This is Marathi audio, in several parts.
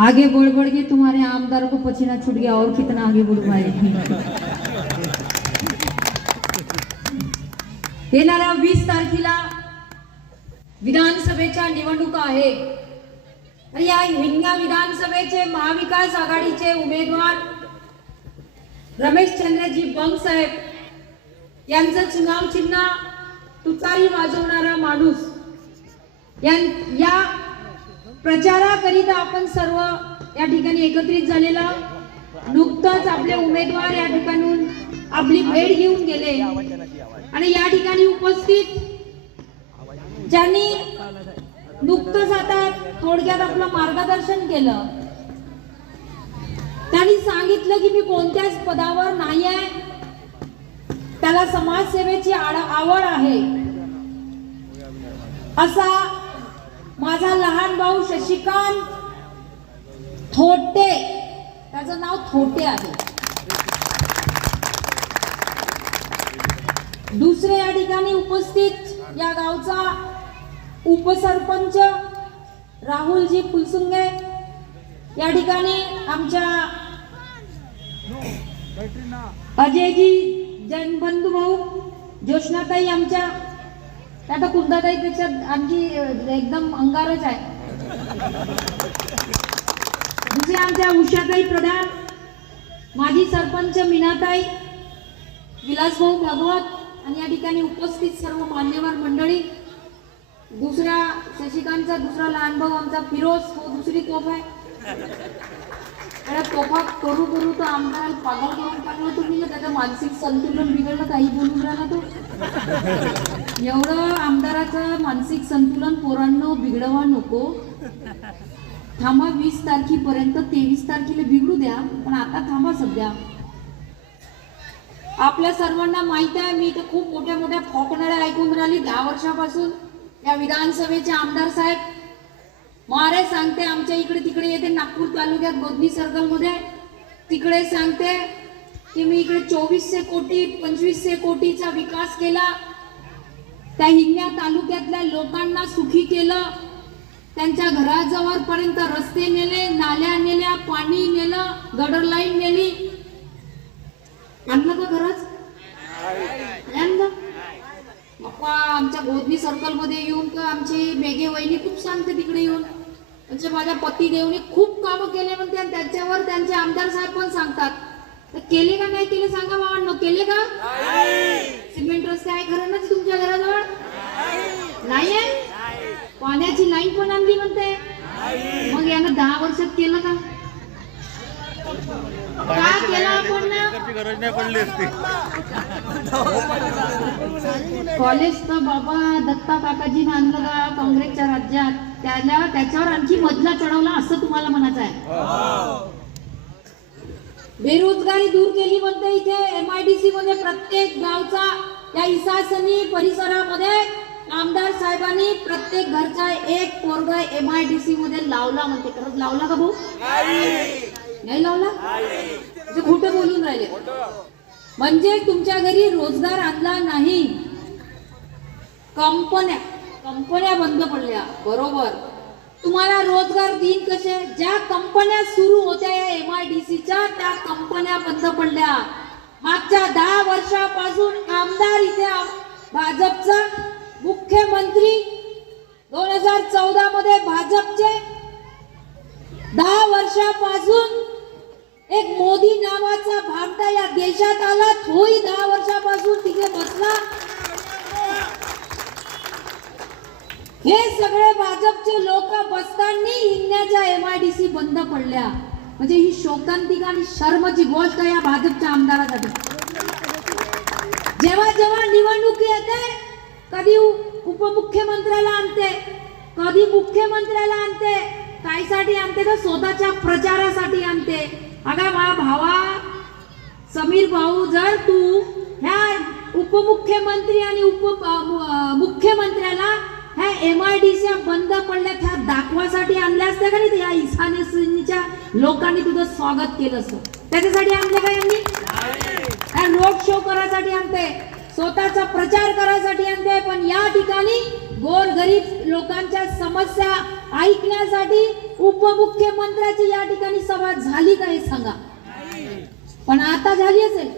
आगे बढ़ बढ़ के तुम्हारे आमदार को पसीना छूट गया और कितना आगे बढ़ पाएगी। येणाऱ्या 20 तारखेला विधानसभेच्या निवडणुका आहे। या हिंगणा विधानसभेचे महाविकास आघाडीचे उमेदवार रमेशचंद्रजी बंग साहेब यांचं चुनाव चिन्ह तुतारी वाजवणारा माणूस या प्रचाराकरिता आपण सर्व या ठिकाणी एकत्रित झालेला। नुकतंच आपले उमेदवार या ठिकाणून आपली भेट घेऊन गेले आणि या ठिकाणी उपस्थित ज्यांनी नुकतंच आता थोडक्यात आपलं मार्गदर्शन केलं त्यांनी सांगितलं की मी कोणत्याच पदावर नाही आहे, त्याला समाजसेवेची आवड आहे। असा माझा लहान भाऊ शशिकांत थोटे, त्याचं नाव थोटे आहे। दुसरे या ठिकाणी उपस्थित या गावचा उपसरपंच राहुलजी फुलसुंगे, या ठिकाणी आमच्या अजयजी जनबंधू भाऊ, जोशनाताई आमच्या आता कुंदाताईपेक्षा आणखी एकदम अंगारच आहे। दुसरे आमच्या उषाताई प्रधान, माजी सरपंच मीनाताई, विलासभाऊ भागवत आणि या ठिकाणी उपस्थित सर्व मान्यवर मंडळी। दुसरा शशिकांतचा दुसरा लहान भाऊ आमचा फिरोज, तो दुसरी तोफ आहे। अरे तोफा करू करू तर आमदार पागल करून टाकलं तुम्ही, त्याचं मानसिक संतुलन बिघडलं, काही बोलून राहिला तो। एवढं आमदाराचं मानसिक संतुलन पोरांनो बिघडवा नको। थांबा 20 तारखेपर्यंत, 23 तारखेला बिघडू द्या, पण आता थांबा सध्या। आपल्या सर्वांना माहित आहे, मी तर खूप मोठ्या मोठ्या फॉकणाऱ्या ऐकून राहिली 10 वर्षापासून। या विधानसभेचे आमदार साहेब मारे सांगते आमच्या इकडे तिकडे येते, नागपूर तालुक्यात गोदनी सर्कल मध्ये तिकडे सांगते की मी इकडे 2400 कोटी 2500 कोटीचा विकास केला, त्या हिंगणा तालुक्यातल्या लोकांना सुखी केलं, त्यांच्या घराजवळ पर्यंत रस्ते नेले, नाल्या नेल्या, पाणी नेलं, गटर लाईन नेली। आणलं का खरंच? आणलं बाप्पा। आमच्या गोदनी सर्कल मध्ये येऊन का आमची मेघे वहिनी खूप सांगते तिकडे येऊन, म्हणजे माझ्या पतिदेवने खूप कामं केले म्हणते, आणि त्याच्यावर त्यांचे आमदार साहेब पण सांगतात। तर केले का नाही केले सांगा बाबांनो, केले का? सिमेंट रस्ते आहे खरं ना तुमच्या घराजवळ? नाही आहे। पाण्याची लाईन पण आणली म्हणते, मग यानं 10 वर्षात केलं का? का केलं आपण? गरज नाही पडली असती। कॉलेज तर बाबा दत्ता काकाजीने आणलं का काँग्रेसच्या राज्यात, त्याच्यावर आणखी मजला चढवला असं तुम्हाला म्हणायचं आहे। बेरोजगारी दूर केली म्हणते इथे MIDC मध्ये प्रत्येक गावचा या इसासनी परिसरामध्ये आमदार साहेबांनी प्रत्येक घरचा एक पोरगा MIDC मध्ये लावला म्हणते। खरंच लावला का भाऊ? नाही लावला, म्हणजे खोटं बोलून राहिले। म्हणजे तुमच्या घरी रोजगार आणला नाही, कंपन्या बंद पडल्या, बरोबर। तुम्हाला रोजगार देईन कसे? ज्या कंपन्या सुरू होत्या या MIDCच्या त्या कंपन्या बंद पडल्या। मागच्या 10 वर्षापासून आमदार इथे भाजपचा मुख्यमंत्री 2014 मध्ये भाजपचे 10 वर्षापासून एक मोदी नावाचा भामटा या देशात आला, तोही 10 वर्षापासून तिथे बसला। हे सगळे भाजपचे लोक बसताना हिंगण्याच्या MIDC बंद पडल्या, म्हणजे ही शोकांतिका आणि शर्मची गोष्ट या भाजपच्या आमदारासाठी। जेव्हा जेव्हा निवडणूक येते, कधी उपमुख्यमंत्र्याला आणते, कधी मुख्यमंत्र्याला आणते, कायसाठी आणते तर स्वतःच्या प्रचारासाठी आणते। अगं माझा भावा समीर भाऊ, जर तू ह्या उपमुख्यमंत्री आणि मुख्यमंत्र्याला ह्या MIDC बंद पडल्या त्या दाखवासाठी आणल्या असत्या का नाही, या ईशान्येच्या लोकांनी तुझं स्वागत केलं असतं। त्याच्यासाठी आणले का यांनी? रोड शो करायसाठी आणते, स्वतःचा प्रचार करायसाठी आणते, पण या ठिकाणी गोरगरीब लोकांच्या समस्या ऐकण्यासाठी उपमुख्यमंत्र्याची या ठिकाणी सभा झाली का हे सांगा. पण आता झाली असेल,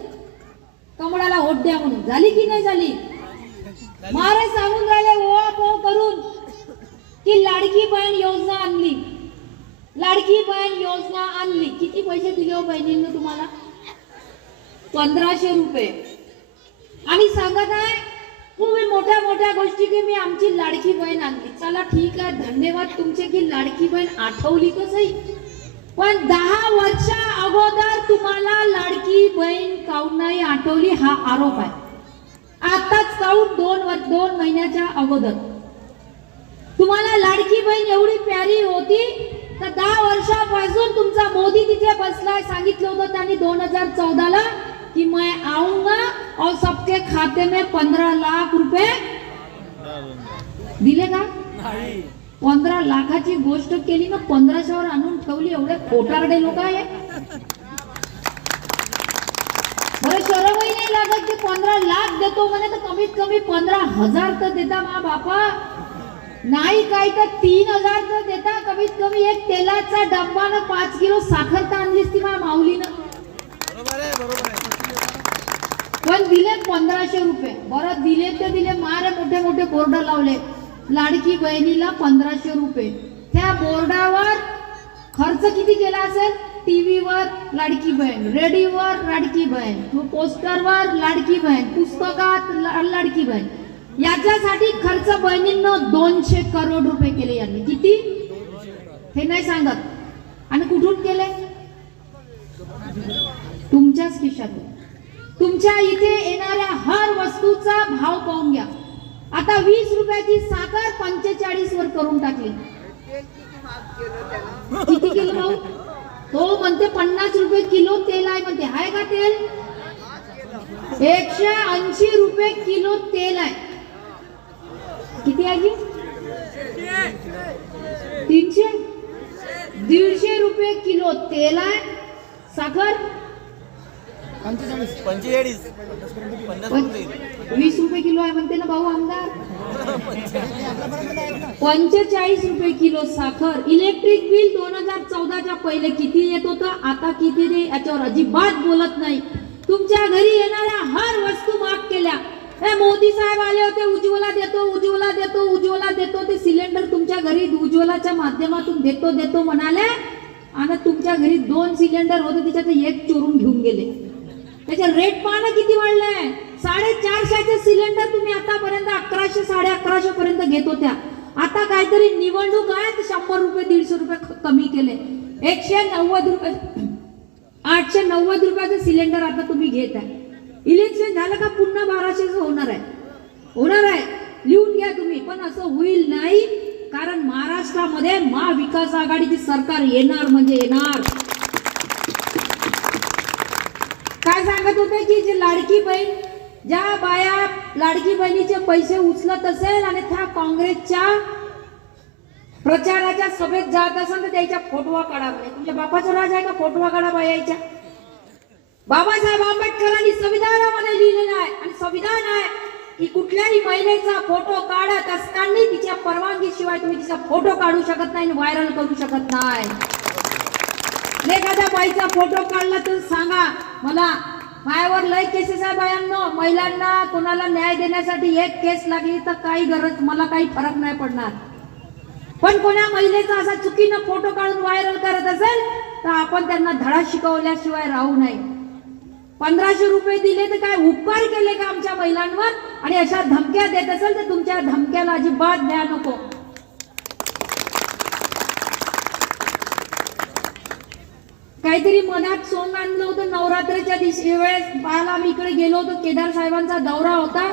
कमळाला वोट द्या म्हणून झाली की नाही झाली. मारे सांगून राहिले ओवापोह करून की लाडकी बहीण योजना आणली, लाडकी बहीण योजना आणली. किती पैसे दिले हो बहिणींनी तुम्हाला? 1500 रुपये. आणि सांगत आहे तुम्ही मोठ्या मोठ्या गोष्टी की मी आमची लाडकी बहीण आणली. चला ठीक आहे, धन्यवाद तुमचे की लाडकी बहीण आठवली तर सही. पण 10 वर्षा अगोदर तुम्हाला लाडकी बहीण काऊन नाही आठवली हा आरोप आहे. आताच काऊन 2 महिन्याच्या अगोदर तुम्हाला लाडकी बहीण एवढी प्यारी होती तर 10 वर्षापासून तुमचा मोदी तिथे बसलाय. सांगितलं होतं त्यांनी 2014ला कि मैं आऊंगा और सबके खाते में 15 लाख रुपए दिले का? 15 लाखाची गोष्ट केली ना 1500वर आणून ठेवली. एवढे खोटारडे लोक आहे. बरं शरमही नाही लागत की 15 लाख देतो म्हणे तर कमीत कमी 15,000 तर देता मा बापा. नाही काय तर 3,000 तर देता. कमीत कमी एक तेलाचा डब्बा ना 5 किलो साखर तर आणलीस ती मा माऊलीनं. पण दिले 1500 रुपये. बरं दिले ते दिले, मारे मोठे मोठे बोर्ड लावले लाडकी बहिणीला 1500 रुपये. त्या बोर्डावर खर्च किती केला असेल? टीव्हीवर लाडकी बहीण, रेडिओवर लाडकी बहीण, पोस्टरवर लाडकी बहीण, पुस्तकात लाडकी बहीण. याच्यासाठी खर्च बहिणींनं 200 करोड रुपये केले यांनी. किती हे नाही सांगत. आणि कुठून केले? तुमच्याच खिशातून. तुमच्या इथे येणाऱ्या हर वस्तूचा भाव पाहून घ्या. आता 20 रुपयाची साखर 45 वर करून टाकली. किती केलं भाऊ? तो म्हणते 50 रुपये किलो तेल आहे म्हणते. आहे का तेल? 180 रुपये किलो तेल आहे. किती आहे? 300 150 रुपये किलो तेल आहे. साखर 45 20 रुपये किलो आहे म्हणते ना भाऊ आमदार. 45 रुपये किलो साखर. इलेक्ट्रिक बिल 2014च्या पहिले किती येत होतं, आता किती रे याच्यावर अजिबात बोलत नाही. तुमच्या घरी येणाऱ्या हर वस्तू माफ केल्या. मोदी साहेब आले होते, उज्ज्वला देतो उज्ज्वला देतो उज्ज्वला देतो. ते सिलेंडर तुमच्या घरी उज्ज्वलाच्या माध्यमातून देतो देतो म्हणाले आणि तुमच्या घरी 2 सिलेंडर होते त्याच्यात एक चोरून घेऊन गेले. त्याचे रेट पाहणं किती वाढलंय. 450चे सिलेंडर तुम्ही आतापर्यंत 1100 1150 पर्यंत घेत होत्या. आता काहीतरी निवडणूक आहे तर 100 रुपये 150 रुपये कमी केले. 190 रुपये 890 रुपयाचं सिलेंडर आता तुम्ही घेत आहे. इलेक्शन झालं का पुन्हा 1200 होणार आहे. होणार आहे, लिहून घ्या तुम्ही. पण असं होईल नाही, कारण महाराष्ट्रामध्ये महाविकास आघाडीची सरकार येणार म्हणजे येणार. काय सांगत होते की जे लाडकी बहीण, ज्या बाया लाडकी बहिणीचे पैसे उचलत असेल आणि त्या काँग्रेसच्या प्रचाराच्या सभेत जात असेल तर त्याच्या फोटोवा काढा. तुमच्या बापाचा राज आहे का फोटोवा काढा बायाच्या? बाबासाहेब आंबेडकरांनी संविधानामध्ये लिहिलेलं आहे आणि संविधान आहे की कुठल्याही महिलेचा फोटो काढत असताना तिच्या परवानगीशिवाय तुम्ही तिचा फोटो काढू शकत नाही, व्हायरल करू शकत नाही. एखाद्या बाईचा फोटो काढला तर सांगा मला. माझ्यावर लय केसेस आहे बायांनो. महिलांना कोणाला न्याय देण्यासाठी एक केस लागली तर काही गरज, मला काही फरक नाही पडणार. पण कोणा महिलेचा असा चुकीनं फोटो काढून व्हायरल करत असेल तर आपण त्यांना धडा शिकवल्याशिवाय राहू नये. 1500 रुपये दिले तर काय उपकार केले का आमच्या महिलांवर? आणि अशा धमक्या देत असेल तर तुमच्या धमक्याला अजिबात द्या नको. काहीतरी मनात सोंग आणलं होतं नवरात्रीच्या दिवशी वेळेस पाहायला मी इकडे गेलो होतो. केदार साहेबांचा दौरा होता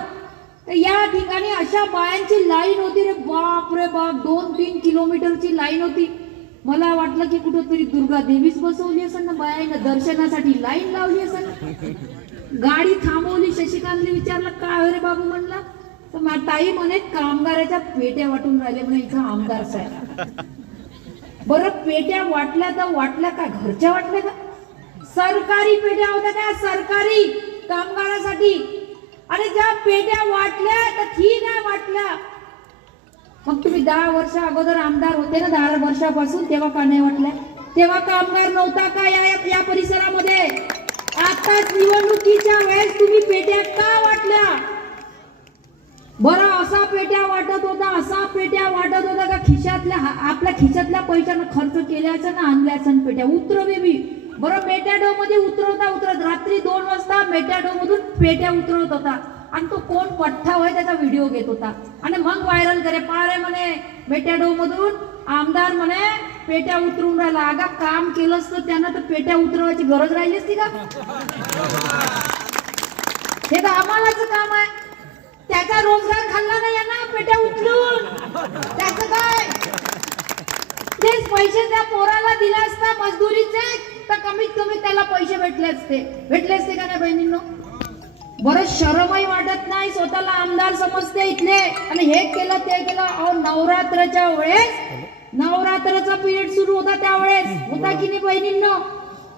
तर या ठिकाणी अशा बायांची लाईन होती रे बाप रे बाप. 2-3 किलोमीटरची लाईन होती. मला वाटलं की कुठेतरी दुर्गा देवीच बसवली असेल ना बायानं, दर्शनासाठी लाईन लावली असेल. गाडी थांबवली. शशिकांतने विचारलं काय रे बाबू म्हणला तर ताई म्हणे कामगाराच्या पेट्या वाटून राहिले म्हणे इथं आमदार साहेब. बरं पेट्या वाटल्या तर वाटल्या का घरच्या वाटल्या का? सरकारी पेट्या होत्या त्या, सरकारी कामगारासाठी. आणि ज्या पेट्या वाटल्या तर ठीक आहे वाटल्या, मग तुम्ही 10 वर्ष अगोदर आमदार होते ना, 10 वर्षापासून, तेव्हा का नाही वाटल्या? तेव्हा कामगार नव्हता का या परिसरामध्ये? आताच निवडणुकीच्या वेळेस तुम्ही पेट्या का वाटल्या? बरं, असा पेट्या वाटत होता का खिशातल्या आपल्या खिशातल्या पैशानं खर्च केल्याचं ना, आणल्याचं पेट्या उतरवे बी? बरं, मेटॅडो मध्ये उतरत रात्री 2 वाजता मेटॅडो मधून पेट्या उतरवत होता, आणि तो कोण पठ्ठा होय त्याचा व्हिडिओ घेत होता आणि मग व्हायरल करे, पारे म्हणे मेटॅडो मधून आमदार म्हणे पेट्या उतरून राहिला. अगा, काम केलंच तर त्यांना तर पेट्या उतरवायची गरज राहिली असती का? हे तर आम्हालाच काम आहे. त्याचा रोजगार खाल्ला नाही ना पेट्या उचलून, त्याचं काय? तेच पैसे त्या पोराला दिले असता मजदुरीचे, तर कमीत कमी त्याला पैसे भेटले असते का नाही बहिणींनो? बरं, शरमही वाटत नाही, स्वतःला आमदार समजते इथले, आणि हे केलं ते केलं. अहो, नवरात्राच्या वेळेस, नवरात्राचा पिरियड सुरू होता त्यावेळेस, होता की नाही बहिणींनो?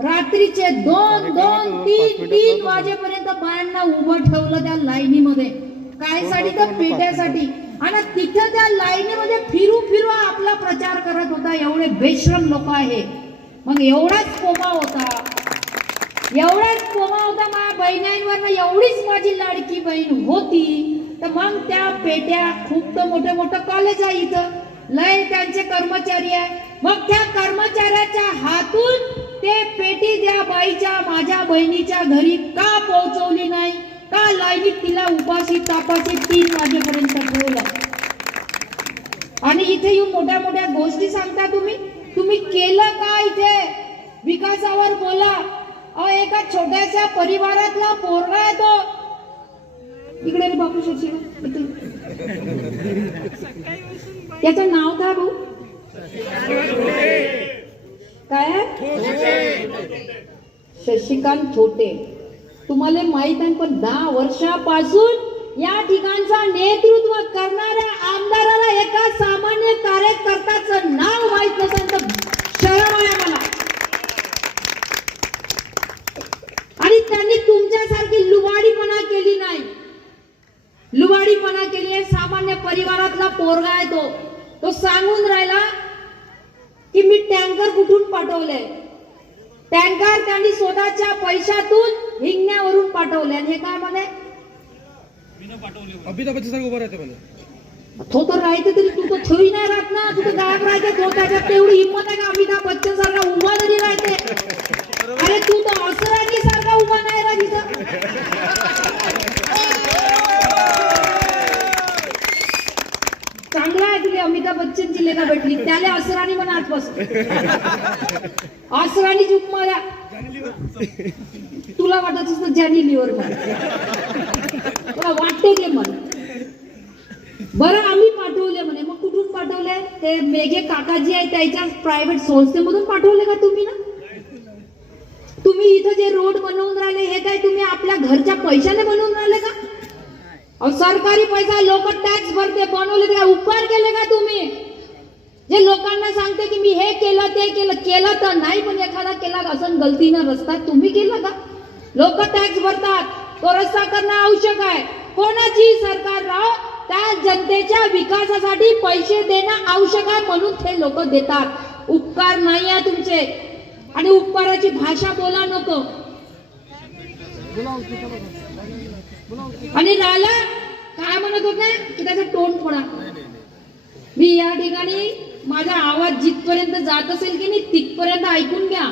रात्रीचे 2-3 वाजेपर्यंत बायांना उभं ठेवलं त्या लाईनीमध्ये. काय साठी? तर पेट्यासाठी. आणि तिथं त्या लाईनीमध्ये फिरू आपला प्रचार करत होता. एवढे बेशरम लोक आहे. मग एवढाच कोमा होता माझ्या बहिणींवर, एवढीच माझी लाडकी बहीण होती. तर मग त्या पेट्या, खूप तर मोठे कॉलेज आहे इथं, लय त्यांचे कर्मचारी आहे, मग त्या कर्मचाऱ्याच्या हातून ते पेटी त्या बाईच्या, माझ्या बहिणीच्या घरी का पोहोचवली नाही? का लाईनीत तिला उपाशी तापाशी 3 वाजेपर्यंत ठेवलं? आणि इथे येऊन मोठ्या गोष्टी सांगता तुम्ही केलं का? इथे विकासावर बोला. एका छोट्याशा परिवारातला पोरगा आहे तो. इकडे बापू शशी, त्याचं नाव काय भाऊ? काय? शशिकांत छोटे. तुम्हाला माहित आहे, पण 10 वर्षापासून या ठिकाणचा नेतृत्व करणाऱ्या आमदाराला एका सामान्य कार्यकर्त्याचं नाव माहित नसेल तर शरम आहे मला. आणि त्यांनी तुमच्यासारखी लुबाडीपणा केली नाही. सामान्य परिवारातला पोरगा आहे तो सांगून राहिला की मी टँकर कुठून पाठवले. टँकर त्यांनी स्वतःच्या पैशातून हिंगण्यावरून पाठवले. आणि हे काय म्हणे? अमिताभ बच्चन उभा राहते म्हणे. तो तर राहते तरी तू तर थोडी नाही राहत ना, तू तर गायब राहते. तो त्याच्यात तेवढी हिंमत आहे का अमिताभ बच्चन सारखा उभा तरी राहते? अरे तू तर असरानी सारखा उभा नाही राहत इथं. चांगला आहे तुला अमिताभ बच्चनची लेखा भेटली, त्याला असरानी म्हणा आजपासून. असरानी उपमाला तुला वाटत असतं जॅनी लिव्हर तुला वाटते की मला. बरं, आम्ही पाठवले म्हणे. मग कुठून पाठवले? ते मेघे काकाजी आहे त्याच्या प्रायव्हेट संस्थेमधून पाठवले का तुम्ही? ना, तुम्ही इथं जे रोड बनवून राहिले हे काय तुम्ही आपल्या घरच्या पैशाने बनवून राहिले का? सरकारी पैसा, लोक टॅक्स भरते, बनवले ते काय उपकार केले का तुम्ही? जे लोकांना सांगते की मी हे केलं ते केलं तर नाही, पण एखादा केला असं गलतीनं रस्ता तुम्ही केला का? लोक टॅक्स भरतात, तो रस्ता करणं आवश्यक आहे. कोणाची सरकार राहो, त्या जनतेच्या विकासासाठी पैसे देणं आवश्यक आहे, म्हणून ते लोक देतात. उपकार नाही आहे तुमचे. आणि उपकाराची भाषा बोला नको. आणि राहिला काय म्हणत होते की त्याचा टोन थोडा, मी या ठिकाणी माझा आवाज जिथपर्यंत जात असेल की नाही तिथपर्यंत ऐकून घ्या.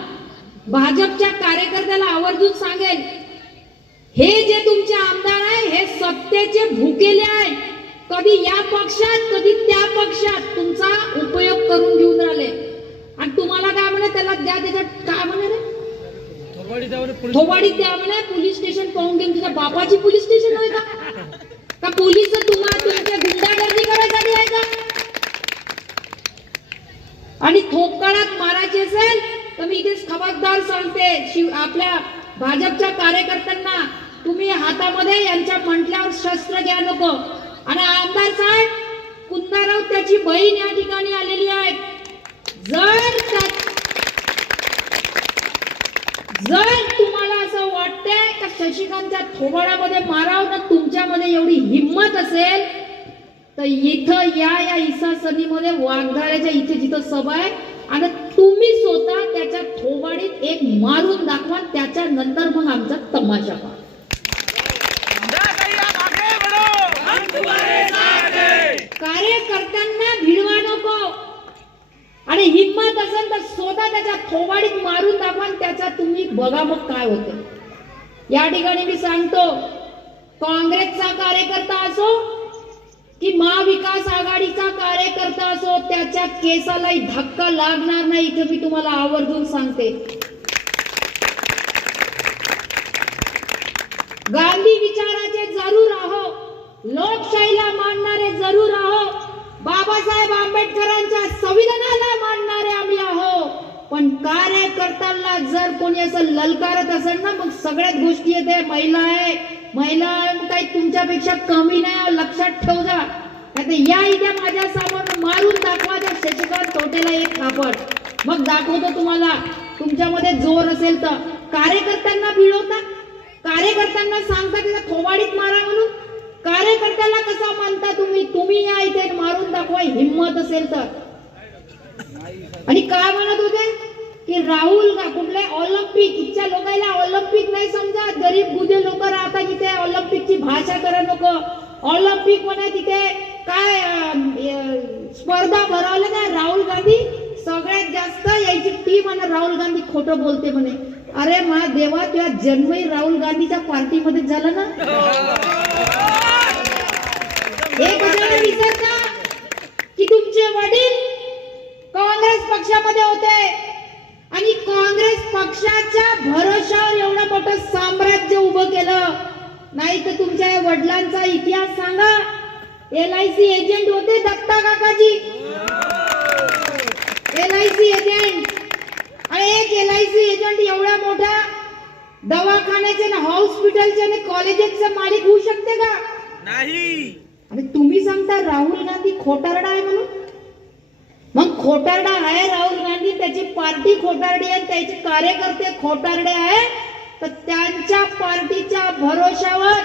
भाजपच्या कार्यकर्त्याला आवर्जून सांगेल, हे जे तुमचे आमदार आहे हे सत्तेचे भुकेले आहे. कधी या पक्षात कधी त्या पक्षात तुमचा उपयोग करून घेऊन राहिले. आणि तुम्हाला काय म्हणे, त्याला द्या, त्याच्यात काय म्हणे रे, थोबाडी द्या म्हणे. पोलीस स्टेशन पाहून घेऊन तुझ्या बापाची पोलीस स्टेशन आहे का पोलीस तुम्हाला तुमच्या गुंडागर्दी करायसाठी आहे का? आणि थोपकाळात मारायचे असेल तर मी इथेच खबरदार सांगते आपल्या भाजपच्या कार्यकर्त्यांना, तुम्ही हातामध्ये यांच्या म्हटल्यावर शस्त्र घ्या नको. आणि आमदार साहेब, कुंदाराव त्याची बहीण या ठिकाणी आलेली आहे. जर तुम्हाला असं वाटतंय का शशिकांतच्या थोबाडामध्ये मारावं ना, तुमच्यामध्ये एवढी हिम्मत असेल तर इथं या इसासनीमध्ये वाघधाऱ्याच्या इथे जिथं सभा आहे आणि तुम्ही स्वतः त्याच्या थोबाडीत एक मारून दाखवा, त्याच्यानंतर मग आमचा तमाशा पहा. कार्यकर्त्यांना भिडवा नको आणि हिम्मत असेल तर स्वतः त्याच्या थोबाडीत मारून दाखवा, त्याचा तुम्ही बघा मग काय होते. या ठिकाणी मी सांगतो, काँग्रेसचा कार्यकर्ता असो की महाविकास आघाडीचा कार्यकर्ता असो, त्याच्या केसालाही धक्का लागणार नाही, इथे मी तुम्हाला आवर्जून सांगते. गांधी विचाराचे जरूर आहो, लोकशाहीला मानणारे जरूर आहो, बाबासाहेब आंबेडकरांच्या संविधानाला मानणारे आम्ही आहो, पण कार्यकर्त्यांना जर कोणी असं ललकारत असेल ना, मग सगळ्याच गोष्टी येते. महिला आहे काही तुमच्यापेक्षा कमी नाही, लक्षात ठेव जा. या इथे माझ्या समोर मारून दाखवा त्या शशिकांत तोटेला एक थापड, मग दाखवतो तुम्हाला तुमच्यामध्ये जोर असेल तर. कार्यकर्त्यांना भिडवता, कार्यकर्त्यांना सांगता त्याच्या थोबाडीत मारा म्हणून. कार्यकर्त्याला कसा मानता तुम्ही? तुम्ही या इथे मारून दाखवा हिम्मत असेल तर. आणि काय म्हणत होते की राहुल कुठले ऑलिम्पिक, इच्छा लोकांना ऑलिम्पिक नाही समजा, गरीब गुदे लोक राहतात तिथे, ऑलिम्पिकची भाषा करा नको. ऑलिम्पिक म्हणे तिथे काय स्पर्धा भरवल्या ना, राहुल गांधी सगळ्यात जास्त यायची टीम आणि राहुल गांधी खोटं बोलते म्हणे. अरे मा देवा, तुझा जन्मही राहुल गांधीच्या पार्टीमध्ये झाला ना. हे कशाला विसरता की तुमचे वडील काँग्रेस पक्षामध्ये होते आणि काँग्रेस पक्षाच्या भरोशावर एवढं मोठं साम्राज्य उभं केलं. नाही तर तुमच्या वडिलांचा इतिहास सांगा. LIC एजंट होते दत्ता काकाजी, LIC एजंट. आणि एक LIC एजंट एवढ्या मोठ्या दवाखान्याचे ना, हॉस्पिटलचे आणि कॉलेजेसचे मालिक होऊ शकते का? नाही. आणि तुम्ही सांगता राहुल गांधी खोटारडा आहे म्हणून. मग खोटारडा आहे राहुल गांधी, त्याची पार्टी खोटारडी आहे, त्याचे कार्यकर्ते खोटारडे आहे, तर त्यांच्या पार्टीच्या भरोशावर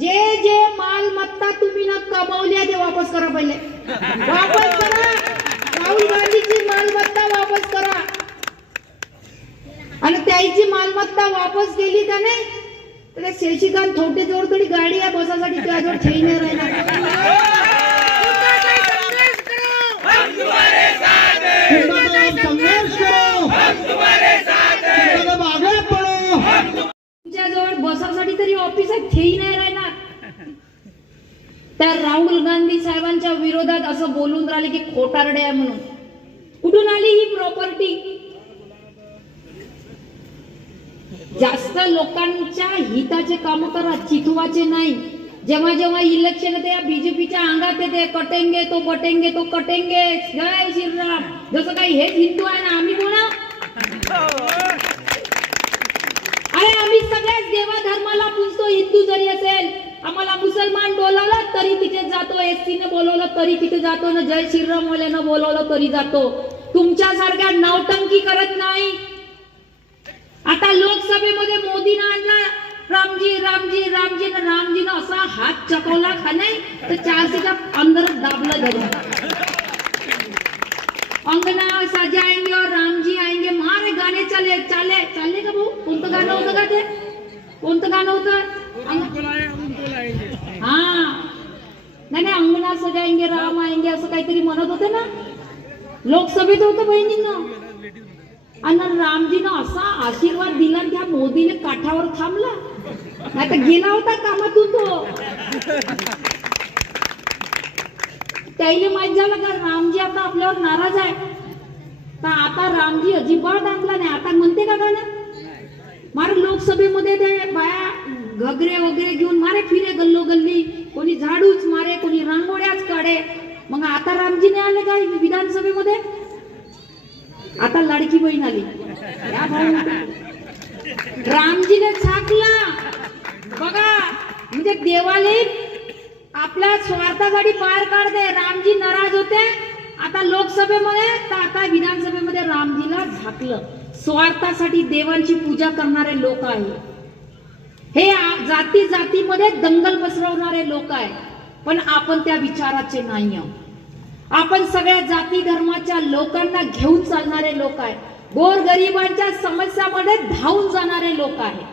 जे जे मालमत्ता तुम्ही ना कमावली आहे ते वापस करा. पहिले वापस करा, राहुल गांधीची मालमत्ता वापस करा. आणि त्याची मालमत्ता वापस केली का नाही तर शशिकांत थोटे जोर थोडी गाडी आहे बसासाठी, त्याजवळ ठेवी नाही राहणार. तुमच्याजवळ बसासाठी तरी ऑफिसात ठेवी नाही राहणार. त्या राहुल गांधी साहेबांच्या विरोधात असं बोलून राहिले की खोटारडे आहे म्हणून. कुठून आली ही प्रॉपर्टी? जास्त लोकांच्या हिताचे काम करा, चितवाचे नाही. जेव्हा जेव्हा इलेक्शन येते बीजेपीच्या अंगात येते कटेंगे तो बटेंगे तो कटेंगे, जय श्रीराम, जसं काही हेच हिंदू आहे ना आम्ही कोणा. अरे आम्ही सगळ्याच देवा धर्माला पूजतो. हिंदू जरी असेल, आम्हाला मुसलमान बोलवलं तरी तिथे जातो, SC ने बोलवलं तरी तिथे जातो ना, जय श्रीराम वाल्यानं बोलवलं तरी जातो. तुमच्यासारख्या नौटंकी करत नाही. आता लोकसभेमध्ये मोदीनं आणला रामजी रामजी रामजी ना, रामजीनं असा हात चकवला खाने तर 400च्या अंदर दाबलं धरून. अंगना सजाएंगे और रामजी आएंगे, मारे गाणे चाले चाले चालले का भाऊ? कोणतं गाणं होतं का ते? कोणतं गाणं होतं? हा नाही नाही, अंगना सजाएंगे राम आएंगे असं काहीतरी म्हणत होते ना, लोकसभेत होतं बहिणींना. आणि रामजीनं असा आशीर्वाद दिला त्या मोदीने काठावर थांबला, नाही तर गेला होता कामातून तो. त्याला माहित झालं का रामजी आता आपल्यावर नाराज आहे, तर आता रामजी अजिबात आणला नाही. आता म्हणते का गाणं मारे लोकसभेमध्ये ते बाया घगरे वगैरे घेऊन मारे फिरे गल्लो गल्ली, कोणी झाडूच मारे, कोणी रांगोळ्याच काढे. मग आता रामजीने आले का विधानसभेमध्ये? आता लाडकी बहीण आली. रामजीने छाकला बघा, म्हणजे देवाले आपल्या स्वार्थासाठी पार काढते. रामजी नाराज होते आता लोकसभेमध्ये, तर आता विधानसभेमध्ये रामजीला झाकलं. स्वार्थासाठी देवांची पूजा करणारे लोक आहे हे, जाती जातीमध्ये दंगल पसरवणारे लोक आहे. पण आपण त्या विचाराचे नाही आहोत. आपण सगळ्या जाती धर्माच्या लोकांना घेऊन चालणारे लोक आहे. गोरगरिबांच्या समस्यामध्ये धावून जाणारे लोक आहे.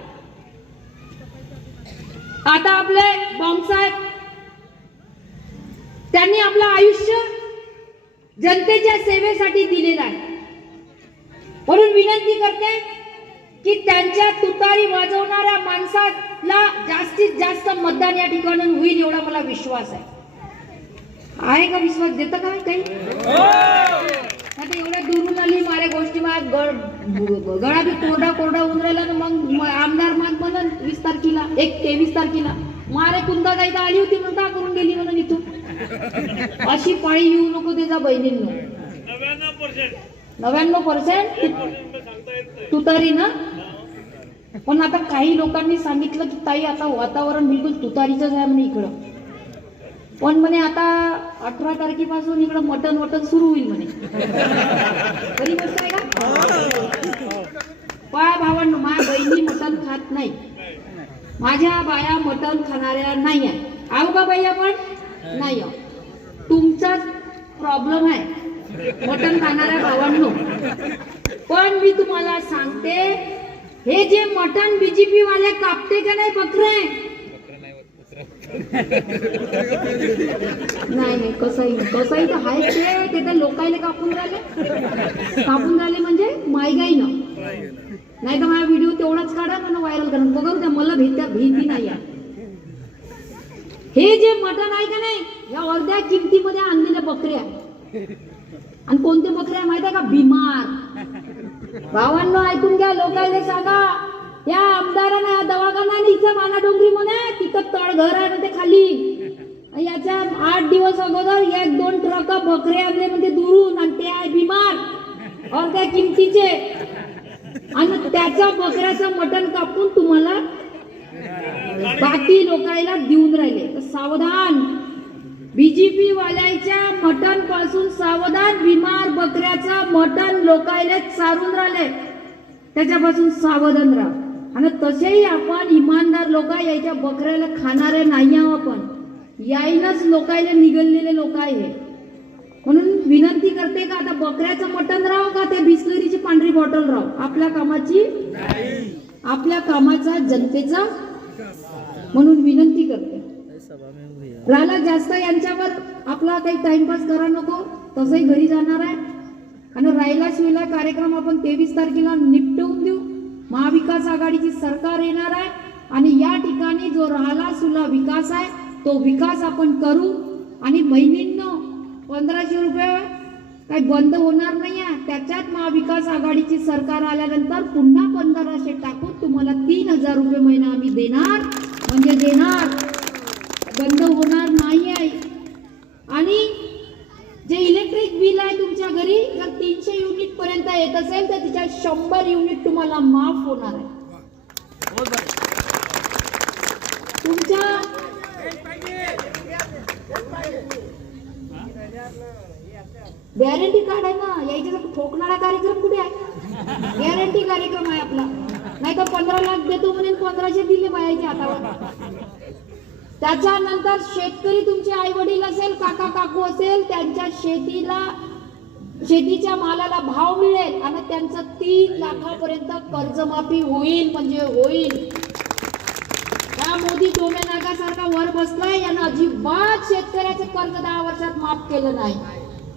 आता आपले बाळासाहेब त्यांनी आपलं आयुष्य जनतेच्या सेवेसाठी दिलेलं आहे. म्हणून विनंती करते की त्यांच्या तुतारी वाजवणाऱ्या माणसाला जास्तीत जास्त मतदान या ठिकाणी होईल एवढा मला विश्वास आहे. आहे का विश्वास? देतं का काही? आता एवढ्या दुरून आली मारे गोष्टी गळा बी कोरडा कोरडा होऊन राहिला ना. मग आमदार माग म्हणून 20 तारखेला 23 तारखेला मारे कुंदा जायला आली होती म्हणून का करून गेली म्हणून इथून. अशी पाळी येऊ नको त्याचा बहिणींनो. 99% तुतारी ना. पण आता काही लोकांनी सांगितलं की ताई आता वातावरण बिलकुल तुतारीच आहे म्हणे इकडं. पण म्हणे आता 18 तारखेपासून इकडं मटन सुरू होईल म्हणे. खरी गोष्ट आहे का? पा भावांनो, माझ्या बहिणी मटन खात नाही. माझ्या बाया मटन खाणाऱ्या नाही आहे. आहो का बाई? आपण नाही आहो. तुमचाच प्रॉब्लेम आहे मटन खाणाऱ्या भावांनो. पण मी तुम्हाला सांगते, हे जे मटन बीजेपी वाले कापते का नाही बकरे, नाही कसंही तर आहे ते तर लोकायला कापून राहिले म्हणजे महागाई ना. नाही तर माझा व्हिडिओ तेवढाच काढा मला व्हायरल करा. बघा त्या मला भीती नाही आहे. हे जे मटण आहे का नाही, या अर्ध्या किमतीमध्ये आणलेल्या बकऱ्या. आणि कोणते बकऱ्या माहिती आहे का? बिमार. भावांनो ऐकून घ्या, लोकांना सांगा, या आमदारांना या दवाखाना इथं माना डोंगरी मध्ये तिथं तळघर आहे ना ते खाली. याच्या 8 दिवस अगोदर 1-2 ट्रक बकरे आणले म्हणजे दुरून, आणि ते आहे बिमार अर्ध्या किमतीचे. आणि त्याच्या बकऱ्याचं मटण कापून तुम्हाला बाकी लोकांना देऊन राहिले. तर सावधान, बीजेपी वाल्याच्या मटण पासून सावधान. बिमार बकऱ्याचं मटण लोकांना चारून राहिले, त्याच्यापासून सावधान राहा. आणि तसेही आपण इमानदार लोक याच्या बकऱ्याला खाणारे नाही आहोत. आपण याईनच लोकांना निघालेले लोक आहे. म्हणून विनंती करते का आता बकऱ्याचं मटण राहो का ते बिस्लरीची पांढरी बॉटल राहो, आपल्या कामाचा जनतेचा. म्हणून विनंती करते, राहिला जास्त यांच्यावर आपला काही टाइमपास करा नको. तसंही घरी जाणार आहे. आणि राहिला शिवला कार्यक्रम आपण 23 तारखेला निपटवून देऊ. महाविकास आघाडीची सरकार येणार आहे आणि या ठिकाणी जो राहिला सुला विकास आहे तो विकास आपण करू. आणि महिन्यांनो 1500 रुपये काही बंद होणार नाही आहे. त्याच्यात महाविकास आघाडीची सरकार आल्यानंतर पुन्हा 1500 टाकून तुम्हाला 3000 रुपये महिना आम्ही देणार, म्हणजे देणार, बंद होणार नाही आहे. आणि जे इलेक्ट्रिक बिल आहे तुमच्या घरी जर 300 युनिट पर्यंत येत असेल तर तिच्या 100 युनिट तुम्हाला माफ होणार आहे. तुमच्या गॅरंटी कार्ड आहे ना, यायच्या ठोकणारा कार्यक्रम कुठे आहे? गॅरंटी कार्यक्रम आहे आपला. नाही तर 15 लाख देतो म्हणून 1500 दिले बायाच्या हातावर. त्याच्यानंतर शेतकरी तुमचे आई वडील असेल, काका काकू असेल, त्यांच्या शेतीच्या मालाला भाव मिळेल आणि त्यांचं 3 लाखापर्यंत कर्जमाफी होईल, म्हणजे होईल. या मोदी डोमे नागासारखा वर बसलाय, यानं अजिबात शेतकऱ्याचं कर्ज 10 वर्षात माफ केलं नाही.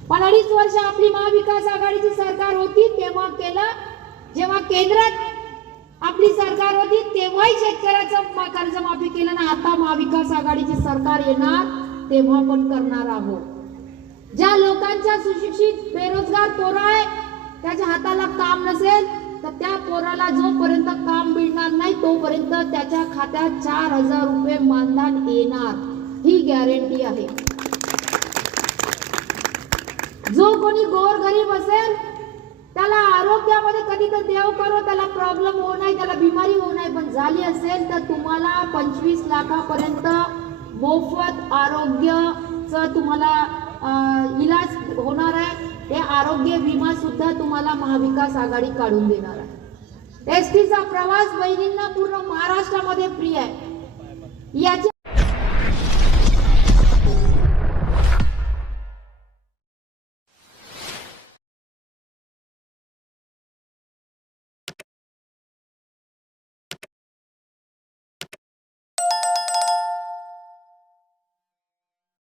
पण 2.5 वर्ष आपली महाविकास आघाडीची सरकार होती तेव्हा केलं. जेव्हा केंद्रात आपली सरकार होती तेव्हाही शेतकऱ्याचं कर्जमाफी केलं ना. आता महाविकास आघाडीची सरकार येणार तेव्हा पण करणार आहोत. ज्या लोकांच्या सुशिक्षित बेरोजगार पोरं आहे त्याच्या हाताला काम नसेल तर त्या पोराला जोपर्यंत काम मिळणार नाही तोपर्यंत त्याच्या खात्यात 4000 रुपये मानधन येणार, ही गॅरंटी आहे. जो कोणी गोरगरीब असेल त्याला आरोग्यामध्ये कधी तर देव करो त्याला प्रॉब्लेम होऊ नये, त्याला बिमारी होऊ नये, पण झाली असेल तर तुम्हाला 25 लाखापर्यंत मोफत आरोग्याचं तुम्हाला इलाज होणार आहे. हे आरोग्य विमा सुद्धा तुम्हाला महाविकास आघाडी काढून देणार आहे. एसटीचा प्रवास बहिणींना पूर्ण महाराष्ट्रामध्ये फ्री आहे. याची